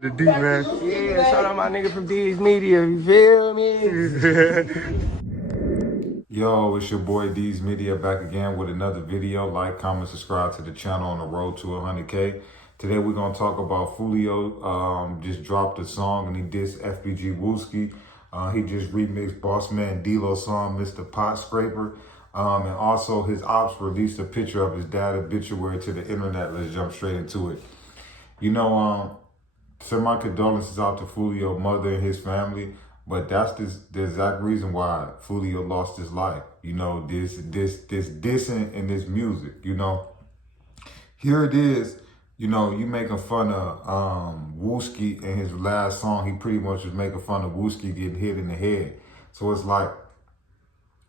The D, man. Yeah, shout out my nigga from D's Media, you feel me? Yo, it's your boy D's Media back again with another video. Like, comment, subscribe to the channel on the road to 100K. Today we're going to talk about Foolio. Just dropped a song and he dissed FBG Wooski. He just remixed Boss Man D-Lo's song, Mr. Pot Scraper. And also his Opps released a picture of his dad Obituary to the internet. Let's jump straight into it. You know, send my condolences out to Foolio mother and his family, but that's the exact reason why Foolio lost his life. You know, this dissing in this music, you know. Here it is, you know, you making fun of Wooski in his last song. He pretty much was making fun of Wooski getting hit in the head. So it's like,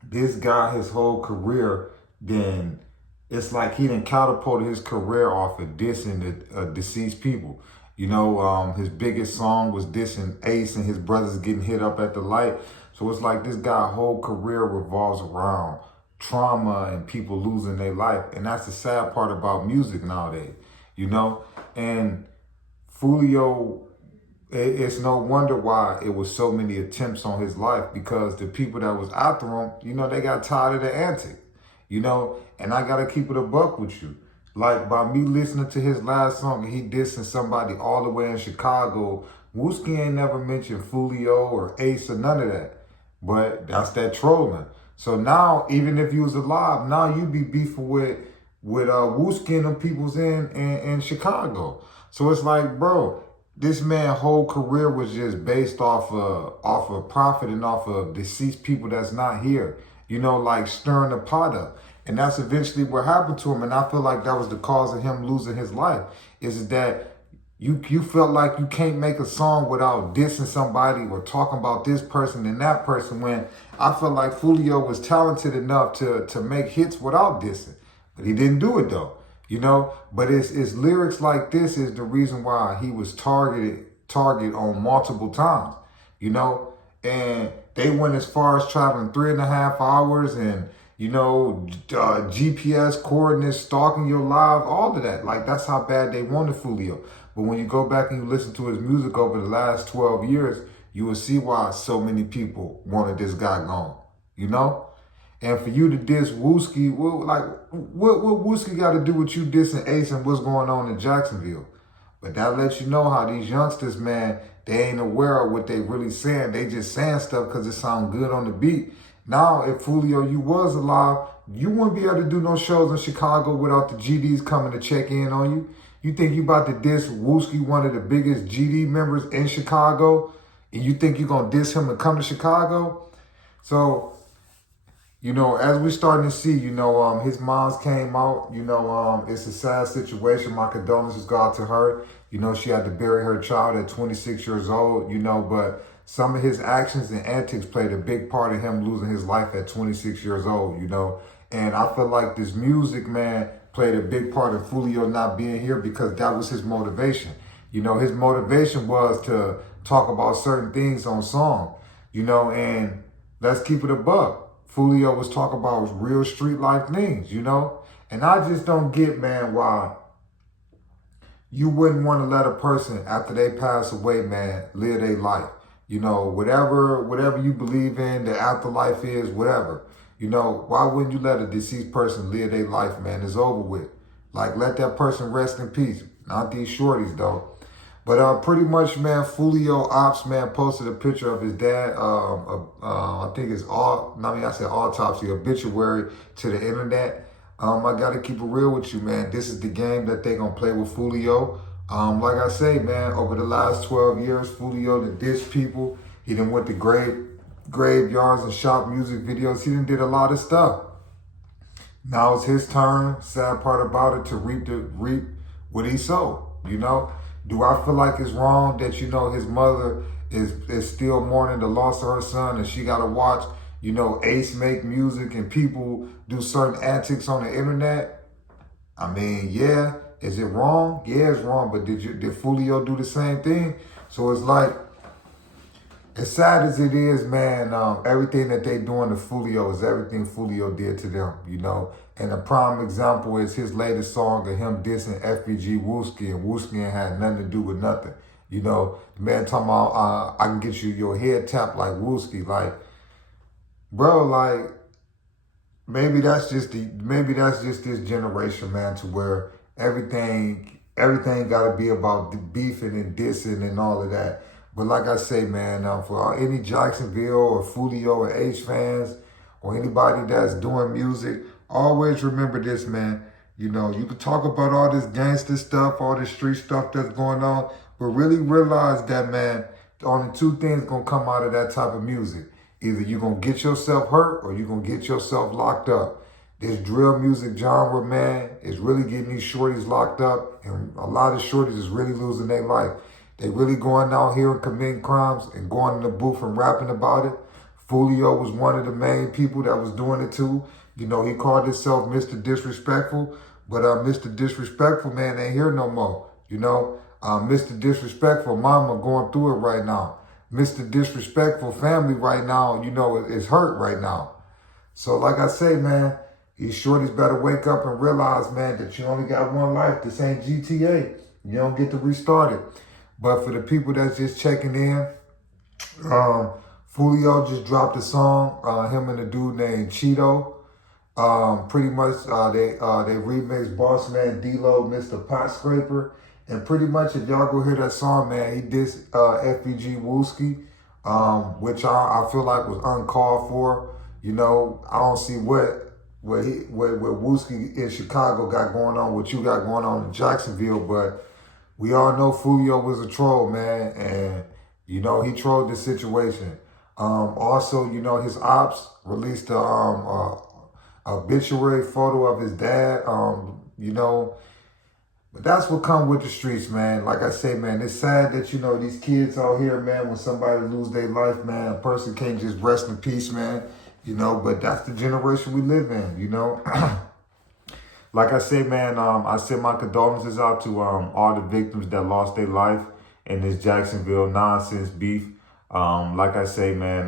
this guy, his whole career, then it's like he done catapulted his career off of dissing the deceased people. You know, his biggest song was dissing Ace and his brothers getting hit up at the light. So it's like this guy's whole career revolves around trauma and people losing their life. And that's the sad part about music nowadays, you know? And Foolio, it's no wonder why it was so many attempts on his life, because the people that was after him, you know, they got tired of the antics, you know? And I got to keep it a buck with you. Like, by me listening to his last song, he dissing somebody all the way in Chicago, Wooski ain't never mentioned Foolio or Ace or none of that. But that's that trolling. So now, even if you was alive, now you be beefing with Wooski and them peoples in Chicago. So it's like, bro, this man's whole career was just based off of profit and off of deceased people that's not here. You know, like stirring the pot up. And that's eventually what happened to him. And I feel like that was the cause of him losing his life, is that you felt like you can't make a song without dissing somebody or talking about this person and that person, when I feel like Foolio was talented enough to make hits without dissing. But he didn't do it though, you know? But it's lyrics like this is the reason why he was target on multiple times, you know? And they went as far as traveling 3.5 hours and, you know, GPS coordinates, stalking your lives, all of that. Like, that's how bad they wanted Foolio. But when you go back and you listen to his music over the last 12 years, you will see why so many people wanted this guy gone, you know? And for you to diss Wooski, what Wooski got to do with you dissing Ace and what's going on in Jacksonville? But that lets you know how these youngsters, man, they ain't aware of what they really saying. They just saying stuff because it sounds good on the beat. Now, if Foolio, you was alive, you wouldn't be able to do no shows in Chicago without the GDs coming to check in on you. You think you about to diss Wooski, one of the biggest GD members in Chicago, and you think you're going to diss him and come to Chicago? So, you know, as we're starting to see, you know, his mom's came out, you know, it's a sad situation. My condolences go out to her. You know, she had to bury her child at 26 years old, you know, but some of his actions and antics played a big part in him losing his life at 26 years old, you know. And I feel like this music, man, played a big part in Foolio not being here, because that was his motivation. You know, his motivation was to talk about certain things on song, you know, and let's keep it a buck. Foolio was talking about real street life things, you know. And I just don't get, man, why you wouldn't want to let a person, after they pass away, man, live their life. You know, whatever you believe in, the afterlife is, whatever. You know, why wouldn't you let a deceased person live their life, man? It's over with. Like, let that person rest in peace. Not these shorties, though. But pretty much, man, Foolio Opps, man, posted a picture of his dad. I think it's autopsy, obituary to the internet. I got to keep it real with you, man. This is the game that they going to play with Foolio. Like I say, man, over the last 12 years, Foolio done diss people. He done went to graveyards and shot music videos. He done did a lot of stuff. Now it's his turn, sad part about it, to reap what he sowed, you know? Do I feel like it's wrong that, you know, his mother is still mourning the loss of her son, and she got to watch, you know, Ace make music and people do certain antics on the internet? I mean, yeah. Is it wrong? Yeah, it's wrong. But did Foolio do the same thing? So it's like, as sad as it is, man, everything that they doing to Foolio is everything Foolio did to them, you know. And a prime example is his latest song of him dissing FBG Wooski, and Wooski ain't had nothing to do with nothing. You know, the man talking about, I can get you your head tapped like Wooski. Like, bro, like, maybe that's just this generation, man, to where everything got to be about the beefing and dissing and all of that. But like I say, man, for any Jacksonville or Foolio or H fans or anybody that's doing music, always remember this, man. You know, you can talk about all this gangster stuff, all this street stuff that's going on, but really realize that, man, only two things gonna come out of that type of music. Either you're going to get yourself hurt or you're going to get yourself locked up. This drill music genre, man, is really getting these shorties locked up. And a lot of shorties is really losing their life. They really going out here and committing crimes and going in the booth and rapping about it. Foolio was one of the main people that was doing it too. You know, he called himself Mr. Disrespectful. But Mr. Disrespectful, man, ain't here no more. You know, Mr. Disrespectful mama going through it right now. Mr. Disrespectful family right now, you know, is hurt right now. So like I say, man, these shorties better wake up and realize, man, that you only got one life. This ain't GTA. You don't get to restart it. But for the people that's just checking in, Foolio just dropped a song, him and a dude named Cheeto. Pretty much they remixed Boss Man D-Lo, Mr. Pot Scraper. And pretty much, if y'all go hear that song, man, he dissed FBG Wooski, which I feel like was uncalled for. You know, I don't see what Wooski in Chicago got going on, what you got going on in Jacksonville, but we all know Foolio was a troll, man, and, you know, he trolled the situation. Also, you know, his Opps released a obituary photo of his dad, you know. But that's what come with the streets, man. Like I say, man, it's sad that, you know, these kids out here, man, when somebody lose their life, man, a person can't just rest in peace, man, you know, but that's the generation we live in, you know. Like I say, man, I send my condolences out to all the victims that lost their life in this Jacksonville nonsense beef. Like I say, man,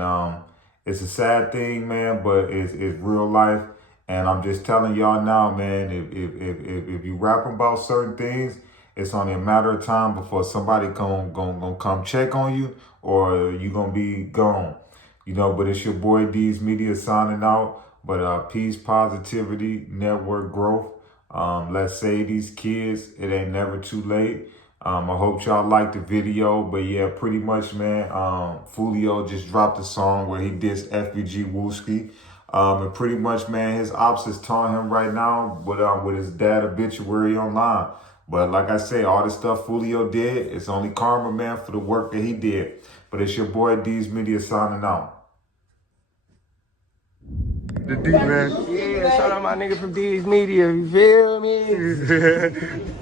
it's a sad thing, man, but it's real life. And I'm just telling y'all now, man, if you rap about certain things, it's only a matter of time before somebody gonna come check on you or you gonna be gone. You know, but it's your boy D's Media signing out. But peace, positivity, network growth. Let's save these kids. It ain't never too late. I hope y'all liked the video. But yeah, pretty much, man, Foolio just dropped a song where he dissed FBG Wooski. And pretty much, man, his Opps is taunting him right now with his dad obituary online. But like I say, all the stuff Foolio did, it's only karma, man, for the work that he did. But it's your boy D's Media signing out. The D, man. Yeah, shout out my nigga from D's Media, you feel me?